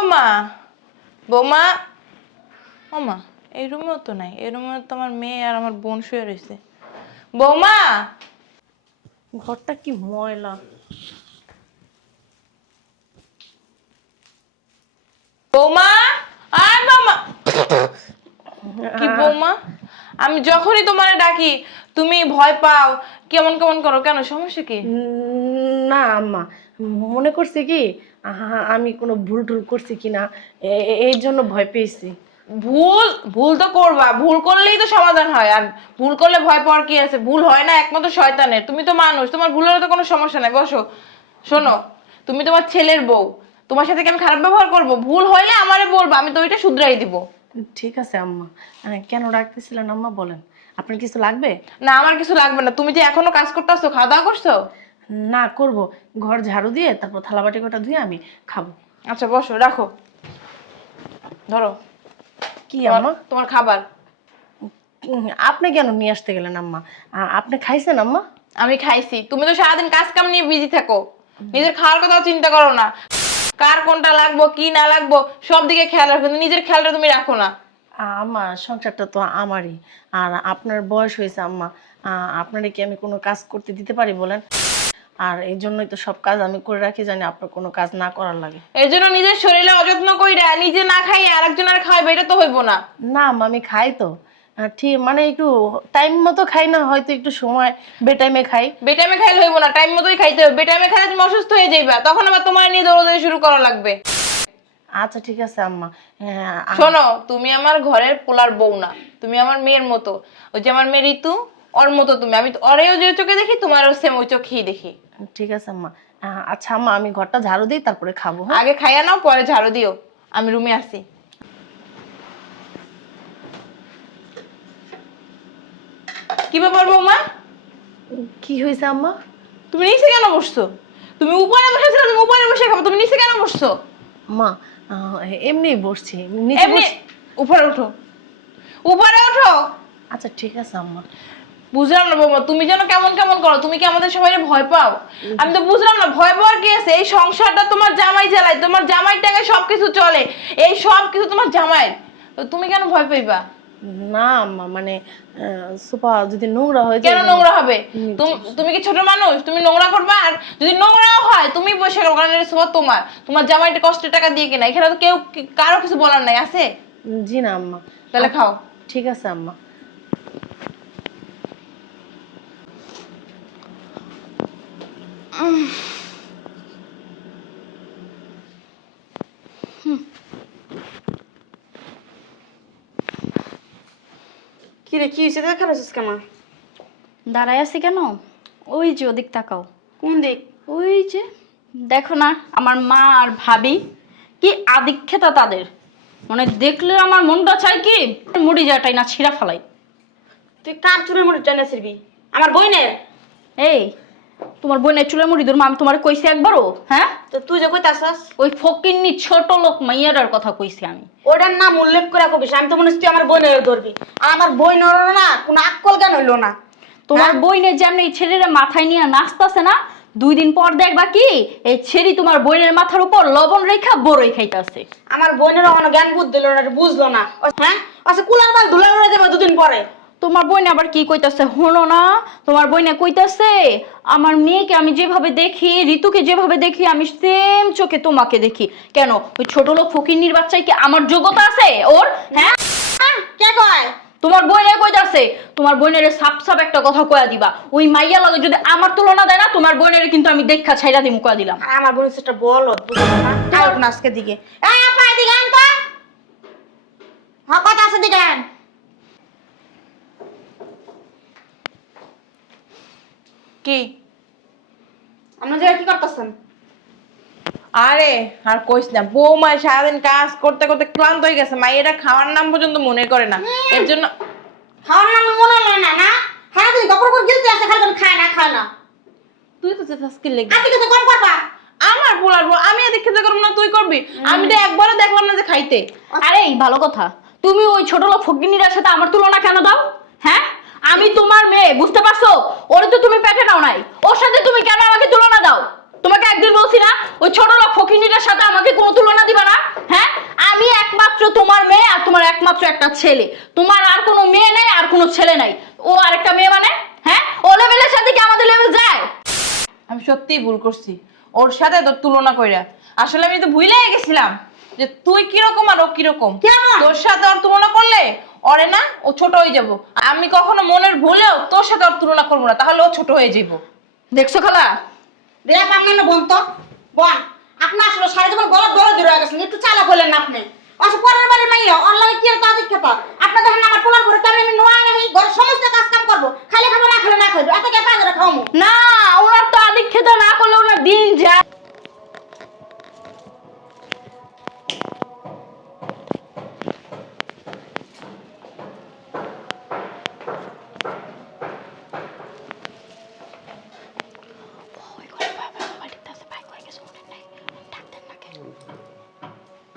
বৌমা। বৌমা বৌমা এই রুমেও তো নাই এই রুমে তো আমার মেয়ে আর আমার বোন শুয়ে রয়েছে। বৌমা। ঘরটা কি ময়লা? বৌমা আয় বৌমা। কি বৌমা? আমি যখনই তোমারে ডাকি তুমি ভয় পাও কেমন কেমন করো কেন সমস্যা কি? না আম্মা মনে করছে কি আমি কোনো ভুল টুল করছি কিনা? এই জন্য ভয় পেয়েছি। ভুল ভুল তো করবা। ভুল করলেই তো সমাধান হয়। আর ভুল করলে ভয় পাওয়ার কি আছে? ভুল হয় না একমাত্র শয়তানের। তুমি তো মানুষ। তোমার ভুলের তো কোনো সমস্যা নাই। বসো। শোনো তুমি তোমার ছেলের বউ। তোমার সাথে কি আমি খারাপ ব্যবহার করব? ভুল হইলে আমারে বলব আমি তো ওইটা শুধরাই দিব। ঠিক আছে আম্মা। কেন ডাকতেছিলেন আম্মা বলেন। আপনার কিছু লাগবে? না আমার কিছু লাগবে না। তুমি যে এখনও কাজ করতে আসছো খাওয়া দাওয়া করছ? না করব। ঘর ঝাড়ু দিয়ে তারপর থালা বাটি কটা ধুয়ে আমি খাব। আচ্ছা বসো রাখো। ধরো। কি আম্মা? তোমার খাবার। আপনি কেন নিয়ে আসতে গেলেন আম্মা? আপনি খাইছেন আম্মা? আমি খাইছি। তুমি তো সারাদিন কাজ কাম নিয়ে বিজি থাকো। নিজের খাওয়ার কথাও চিন্তা করো না। কার কোনটা লাগবো কি না লাগবো সব দিকে খেয়াল রাখো। কিন্তু নিজের খেয়ালটা তুমি রাখো না। আম্মা সংসারটা তো আমারই। আর আপনার বয়স হয়েছে আম্মা। আপনারে কি আমি কোনো কাজ করতে দিতে পারি বলেন? আর এই জন্যই তো সব কাজ আমি করে রাখি জানি আপনার কোনো কাজ না করার লাগে। এই জন্য নিজের শরীরে অযত্ন কইরা নিজে না খাই আরেকজনের খাইবে এটা তো হইব না। না আমি খাই তো। আহ, ঠিক মানে একটু টাইম মতো খাই না হয়তো একটু সময় বেটাইমে খাই। বেটামে খাইলে হইব না টাইম মতোই খাইতে হবে। বেটামে খাইলে তুমি অসুস্থ হয়ে যাইবা তখন আবার তোমার নিয়ে দৌড়াদৌড়ি শুরু করা লাগবে। আচ্ছা ঠিক আছে আম্মা। হ্যাঁ, আ- শোনো তুমি আমার ঘরের পোলার বউ না তুমি আমার মেয়ের মতো। ওই যে আমার মেয়ে ঋতু ওর মতো তুমি। আমি ওরেও যে চোখে দেখি তোমারও সেম ওই চোখেই দেখি। ঠিক আছে আম্মা আহ, আচ্ছা আম্মা আমি ঘরটা ঝাড়ু দিই তারপরে খাব হ্যাঁ? আগে খাইয়া নাও পরে ঝাড়ু দিও। আমি রুমে আসি। কি ব্যাপার বৌমা? কি হয়েছে আম্মা? তুমি নিচে কেন বসছো? তুমি উপরে বসেছিলে তুমি উপরে বসে খাব। তুমি নিচে কেন বসছো? মা এমনি বসছি। নিচে এমনি বস- উপরে ওঠো। উপরে ওঠো। আচ্ছা ঠিক আছে আম্মা। বুঝলাম না বৌমা তুমি যেন কেমন কেমন করো তুমি কি আমাদের সবাই ভয় পাও? আমি তো বুঝলাম না ভয় পাওয়ার কি আছে? এই সংসারটা তোমার জামাই চালায় তোমার জামাইয়ের টাকায় সবকিছু চলে এই সব কিছু তোমার জামাইয়ের। তুমি কেন ভয় পাইবা? না মানে সোফা যদি নোংরা হয়ে কেন নোংরা হবে? তুম- কি ছোট মানুষ? তুমি নোংরা করবা? আর যদি নোংরাও হয় তুমি বসে করো কারণ সব তোমার। তোমার জামাইটা কষ্টের টাকা দিয়ে কিনা এখানে তো কেউ কারও কিছু বলার নাই আছে? জি না আম্মা। তাহলে খাও। ঠিক আছে আম্মা। কি রে কি হয়েছে? দেখা যাচ্ছিস কেমন দাঁড়ায় আছি কেন? ওই যে ওদিক তাকাও। কোন দিক? ওই যে দেখো না আমার মা আর ভাবি কি আদিক্ষেতা তাদের। মানে দেখলে আমার মনটা চাই কি মুড়ি যাটাই না ছিঁড়া ফেলাই। তুই কার চুলের মুড়ি টানে ছিড়বি? আমার বইনের? এই তোমার বোনের চুলের মুড়ি ধরবো আমি তোমার কইছি একবারও হ্যাঁ? তো তুই যে কইতাছস? ওই ফকিন্নি ছোট লোক মাইয়াটার কথা কইছি আমি। ওটার নাম উল্লেখ করে কবিস আমি তো মনে হচ্ছে তুই আমার বইনের ধরবি। আর আমার বই নড়ল না কোনো আক্কল কেন হইল না। তোমার বইনের যেমনি এই ছেলেরা মাথায় নিয়ে নাচতাছে না দুই দিন পর দেখবা কি এই ছেড়ি তোমার বইনের মাথার উপর লবণ রেখা বড়ই খাইতাছে। আমার বোনের ওখানে জ্ঞান বুদ্ধি বুঝলো না। হ্যাঁ? আচ্ছা কুলার মাল ধুলা উড়ে যাবে দুদিন পরে। তোমার বইনে আবার কি কইতাছে? হলো না, তোমার বইনে কইতাছে, আমার মেয়েকে আমি যেভাবে দেখি, ঋতুকে যেভাবে দেখি, আমি সেম চোখে তোমাকে দেখি। কেন? ওই ছোট লোক ফকিন্নির বাচ্চায় কি আমার যোগ্যতা আছে? ওর? হ্যাঁ? কে কয়? তোমার বইনে কইতাছে, তোমার বোনের সাপ সাপ একটা কথা কয়া দিবা। ওই মাইয়া লাগে যদি আমার তুলনা দেয় না, তোমার বোনের কিন্তু আমি দেখা ছাইরা দিমু, কয়া দিলাম। আমার বোনের সেটা বলো না আজকে দিকে এই আপা এদিকে আন তো হ্যাঁ কথা আছে দিকে আন কি? আপনার কি করতেছেন? আরে আর কইস না বৌমা সারাদিন কাজ করতে করতে ক্লান্ত হয়ে গেছে। মাইয়েরা খাওয়ার নাম পর্যন্ত মনে করে না। এর জন্য খাওয়ার নাম মনে হলো না না? হ্যাঁ তুই গপর করে গিলতে আছে খালি খায় না খায় না? তুই তো চেষ্টা লেগে? আজকে তো কম করবা। আমার পোলার বউ আমি এদিক খেতে করব না তুই করবি? আমি তো একবারও দেখলাম না যে খাইতে। আরে এই ভালো কথা। তুমি ওই ছোট লোক ফকিন্নির সাথে আমার তুলনা কেন দাও? হ্যাঁ? আমি তোমার মেয়ে বুঝতে পারছ? ওরে তো তুমি পেটে নাও নাই। ওর সাথে তুমি কেন আমাকে তুলনা দাও? তোমাকে একদিন বলছি না ওই ছোট লোক ফকিন্নিটার সাথে আমাকে কোনো তুলনা দিবা না হ্যাঁ? আমি একমাত্র তোমার মেয়ে আর তোমার একমাত্র একটা ছেলে। তোমার আর কোনো মেয়ে নাই আর কোনো ছেলে নাই। ও আরেকটা মেয়ে মানে হ্যাঁ? ও লেভেলের সাথে কি আমাদের লেভেল যায়? আমি সত্যিই ভুল করছি। ওর সাথে তোর তুলনা কইরা। আসলে আমি তো ভুলেই গেছিলাম যে তুই কীরকম আর ও কীরকম। কেমন? তোর সাথে ওর তুলনা করলে ওরে না ও ছোট হয়ে যাব। আমি কখনো মনের ভুলেও তোর সাথে ওর তুলনা করব না তাহলে ও ছোট হয়ে যাব দেখছ খালা? রে পাঙ্গেন বোন তো বোন আপনি আসলে সারা জীবন গলত গলত ধরে গেছেন একটু চালা করলেন না আপনি। আচ্ছা পরের বাড়ির মাইয়া অনলাইনে কি আর তাদের খেতা আপনি দেখেন আমার পোলার ঘরে কেমন আমি নোয়া সমস্ত কাজ কাম করব খালি খাব না খেলে না খাইবো এত কে খাওয়ামু না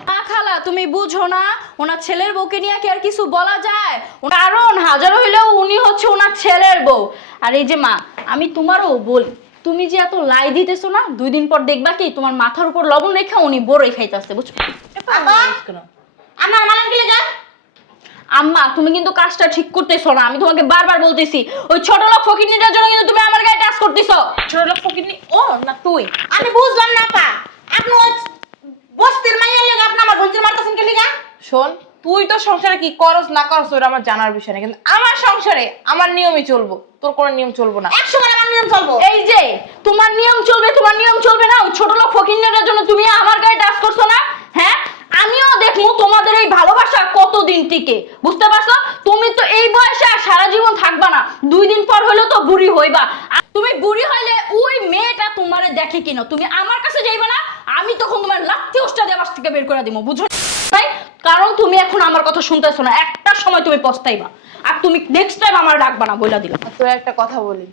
না খালা তুমি বুঝো না ওনার ছেলের বউকে নিয়ে কি আর কিছু বলা যায়? কারণ হাজারো হইলেও উনি হচ্ছে ওনার ছেলের বউ। আর এই যে মা আমি তোমারও বলি তুমি যে এত লাই দিতেছো না দুই দিন পর দেখবা কি তোমার মাথার উপর লবণ রেখা উনি বড়ই খাইতেছে বুঝছ? আমার মালান গেলে যা আম্মা তুমি কিন্তু কাজটা ঠিক করতেছো না আমি তোমাকে বারবার বলতেছি ওই ছোট লোক ফকিরনিটার জন্য কিন্তু তুমি আমার গায়ে টাচ করতেছো। ছোট লোক ফকিরনি ও না তুই। আমি বুঝলাম না পা আপনি বস্তির মাইয়া লেগে আপনি আমার বোনকে মারতেছেন কে লিগা? শোন তুই তো সংসারে কি করস না করস ওটা আমার জানার বিষয় না। কিন্তু আমার সংসারে আমার নিয়মই চলবো। তোর কোনো নিয়ম চলবো না। একশো বার আমার নিয়ম চলবো। এই যে তোমার নিয়ম চলবে তোমার নিয়ম চলবে না। ওই ছোট লোক ফকিরনিটার জন্য তুমি আমার গায়ে টাচ করছ না হ্যাঁ আমিও দেখব তোমাদের এই ভালোবাসা টিকে বুঝতে পারছ? তুমি তো এই বয়সে আর সারা জীবন থাকবা না। দুই দিন পর হলেও তো বুড়ি হইবা। তুমি বুড়ি হইলে ওই মেয়েটা তোমারে দেখে কিনা? তুমি আমার কাছে যাইবা না, আমি তখন তোমার লাত্তি ওষ্টা দিয়ে থেকে বের করে দিব বুঝো? তাই কারণ তুমি এখন আমার কথা শুনতেছো না। একটা সময় তুমি পস্তাইবা। আর তুমি নেক্সট টাইম আমার ডাকবা না, বইলা দিলাম। তোর একটা কথা বলি।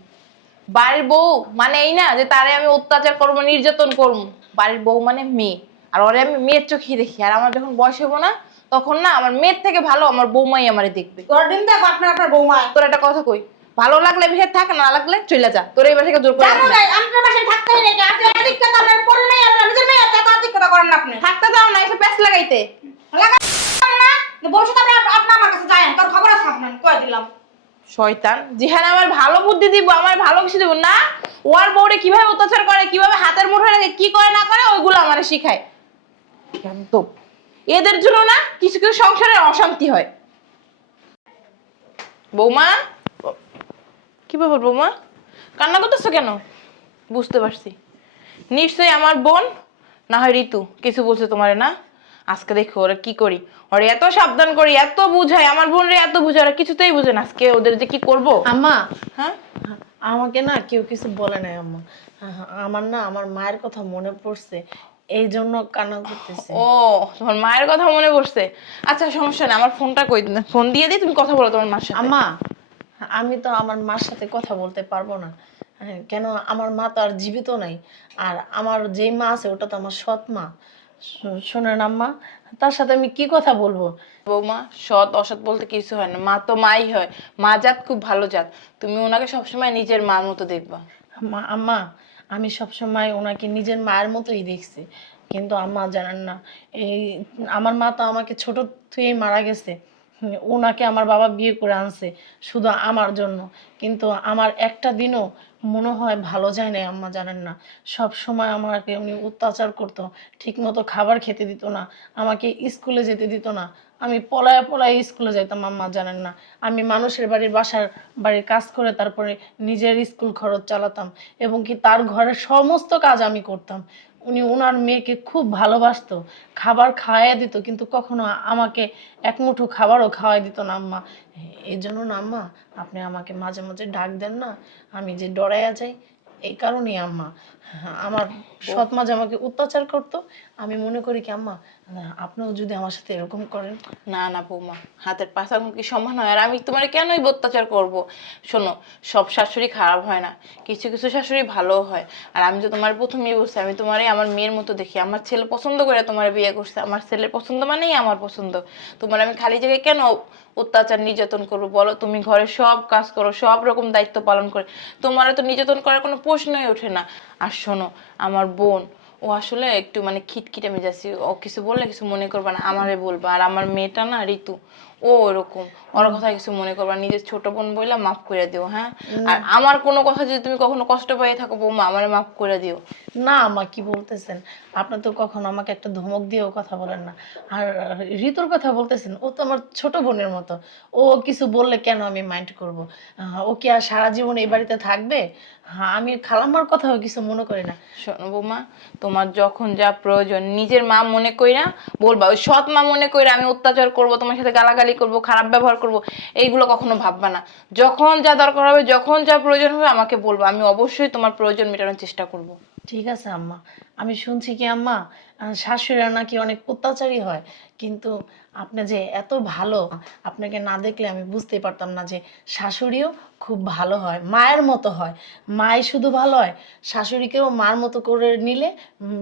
বাড়ির বউ মানে এই না যে তারে আমি অত্যাচার করব, নির্যাতন করব। বাড়ির বউ মানে মেয়ে। আর ওরে আমি মেয়ের চোখে দেখি। আর আমার যখন বয়স হব না তখন না আমার মেয়ের থেকে ভালো আমার বৌমাই আমারে দেখবে। গরদিন দেখো আপনার আপনার বৌমা। তোর একটা কথা কই ভালো লাগলে ভিতরে থাক না লাগলে চলে যা। তোর এই বাসাকে জোর করে জানো আপনার বাসায় থাকতে নাকি আপনি আপনার নাই আপনার নিজের মেয়ে এত করেন না আপনি। থাকতে দাও না এসে লাগাইতে। লাগা না ভবিষ্যতে আপনি আপনি আমার কাছে যায়েন তোর খবর আছে আপনার কয়ে দিলাম। শয়তান যেখানে আমার ভালো বুদ্ধি দিব আমার ভালো কিছু দিব না। ওর বউরে কীভাবে অত্যাচার করে কীভাবে হাতের মুঠোয় রাখে কি করে না করে ওইগুলো আমারে শিখায়। একদম এদের জন্য না কিছু কিছু সংসারে অশান্তি হয়। বৌমা? কি ব্যাপার বৌমা? কান্না করতেছো কেন? বুঝতে পারছি। নিশ্চয়ই আমার বোন না হয় ঋতু কিছু বলছে তোমারে না? আজকে দেখো ওরা কি করি। ওরা এত সাবধান করি এত বুঝাই আমার বোন রে এত বুঝায় ওরা কিছুতেই বুঝে না আজকে ওদের যে কি করব। আম্মা হ্যাঁ? আমাকে না কেউ কিছু বলে নাই আম্মা। আমার না আমার মায়ের কথা মনে পড়ছে। এই জন্য কান্না করতেছে। ও তোমার মায়ের কথা মনে পড়ছে? আচ্ছা সমস্যা নেই আমার ফোনটা কই ফোন দিয়ে দিই তুমি কথা বলো তোমার মার সাথে। আম্মা আমি তো আমার মার সাথে কথা বলতে পারব না। হ্যাঁ, কেন আমার মা তো আর জীবিত নাই। আর আমার যেই মা আছে ওটা তো আমার সৎ মা। শোনেন আম্মা তার সাথে আমি কি কথা বলব? বৌমা সৎ অসৎ বলতে কিছু হয় না। মা তো মাই হয়। মা জাত খুব ভালো জাত। তুমি ওনাকে সবসময় নিজের মার মতো দেখবা। আম্মা আম্মা আমি সবসময় ওনাকে নিজের মায়ের মতোই দেখছি। কিন্তু আম্মা জানেন না। এই আমার মা তো আমাকে ছোট থেকেই মারা গেছে। ওনাকে আমার বাবা বিয়ে করে আনছে শুধু আমার জন্য। কিন্তু আমার একটা দিনও মনে হয় ভালো যায় না আম্মা জানেন না। সব সময় আমাকে উনি অত্যাচার করতো ঠিক মতো খাবার খেতে দিত না, আমাকে স্কুলে যেতে দিত না। আমি পলায় পলায় স্কুলে যাইতাম আম্মা জানেন না। আমি মানুষের বাড়ির বাসার বাড়ির কাজ করে তারপরে নিজের স্কুল খরচ চালাতাম এবং কি তার ঘরের সমস্ত কাজ আমি করতাম। উনি ওনার মেয়েকে খুব ভালোবাসতো, খাবার খাওয়াই দিত, কিন্তু কখনো আমাকে এক মুঠো খাবারও খাওয়াই দিত না, আম্মা। এই জন্য না, আম্মা, আপনি আমাকে মাঝে মাঝে ডাক দেন না, আমি যে ডরাইয়া যাই, এই কারণেই, আম্মা। আমার সৎ মাঝে আমাকে অত্যাচার করতো আমি মনে করি কি আম্মা আপনিও যদি আমার সাথে এরকম করেন। না না বৌমা হাতের পাশা কি সমান হয়। আর আমি তোমার কেনই অত্যাচার করব? শোনো সব শাশুড়ি খারাপ হয় না। কিছু কিছু শাশুড়ি ভালো হয়। আর আমি তো তোমার প্রথমেই বলছি আমি তোমারই আমার মেয়ের মতো দেখি। আমার ছেলে পছন্দ করে তোমার বিয়ে করছে। আমার ছেলের পছন্দ মানেই আমার পছন্দ। তোমার আমি খালি জায়গায় কেন অত্যাচার নির্যাতন করব বলো? তুমি ঘরে সব কাজ করো সব রকম দায়িত্ব পালন করে। তোমার তো নির্যাতন করার কোনো প্রশ্নই ওঠে না। আর শোনো, আমার বোন, ও আসলে একটু মানে খিটখিটে মেজাজি, ও কিছু বললে কিছু মনে করবে না, আমারে বলবা। আর আমার মেয়েটা না, ঋতু ও ওরকম। ওর কথা কিছু মনে করবা নিজের ছোট বোন বইলা মাফ করে দিও হ্যাঁ? আর আমার কোনো কথা যদি তুমি কখনো কষ্ট পেয়ে থাকো বৌমা আমারে মাফ করে দিও। না আমা কি বলতেছেন? আপনি তো কখনো আমাকে একটা ধমক দিয়েও কথা বলেন না। আর ঋতুর কথা বলতেছেন ও তো আমার ছোট বোনের মতো। ও কিছু বললে কেন আমি মাইন্ড করব? ও কি আর সারা জীবন এই বাড়িতে থাকবে? হ্যাঁ আমি খালাম্মার কথাও কিছু মনে করি না। শোনো বৌমা তোমার যখন যা প্রয়োজন নিজের মা মনে কইরা বলবা ওই সৎ মা মনে কইরা আমি অত্যাচার করব তোমার সাথে গালাগালি করব খারাপ ব্যবহার করব এইগুলো কখনো ভাববা না। যখন যা দরকার হবে যখন যা প্রয়োজন হবে আমাকে বলব। আমি অবশ্যই তোমার প্রয়োজন মেটানোর চেষ্টা করব। ঠিক আছে আম্মা। আমি শুনছি কি আম্মা আহ, শাশুড়িরা নাকি অনেক অত্যাচারী হয়। কিন্তু আপনি যে এত ভালো আপনাকে না দেখলে আমি বুঝতেই পারতাম না যে শাশুড়িও খুব ভালো হয় মায়ের মতো হয়। মাই শুধু ভালো হয় শাশুড়িকেও মার মতো করে নিলে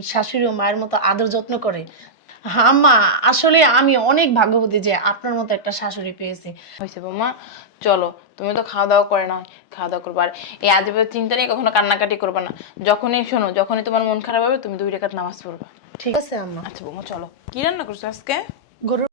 শাশুড়িও মায়ের মতো আদর যত্ন করে। হ্যাঁ, আম্মা আসলে আমি অনেক ভাগ্যবতী যে আপনার মতো একটা শাশুড়ি পেয়েছি। হয়েছে বৌমা চলো তুমি তো খাওয়া দাওয়া করে না খাওয়া দাওয়া করব। আর এই আজীবের চিন্তা নিয়ে কখনো কান্নাকাটি করবে না। যখনই শোনো যখনই তোমার মন খারাপ হবে তুমি দুই রেখাত নামাজ পড়বা। ঠিক আছে আম্মা। আচ্ছা বৌমা চলো। কি রান্না করছ আজকে? গরুর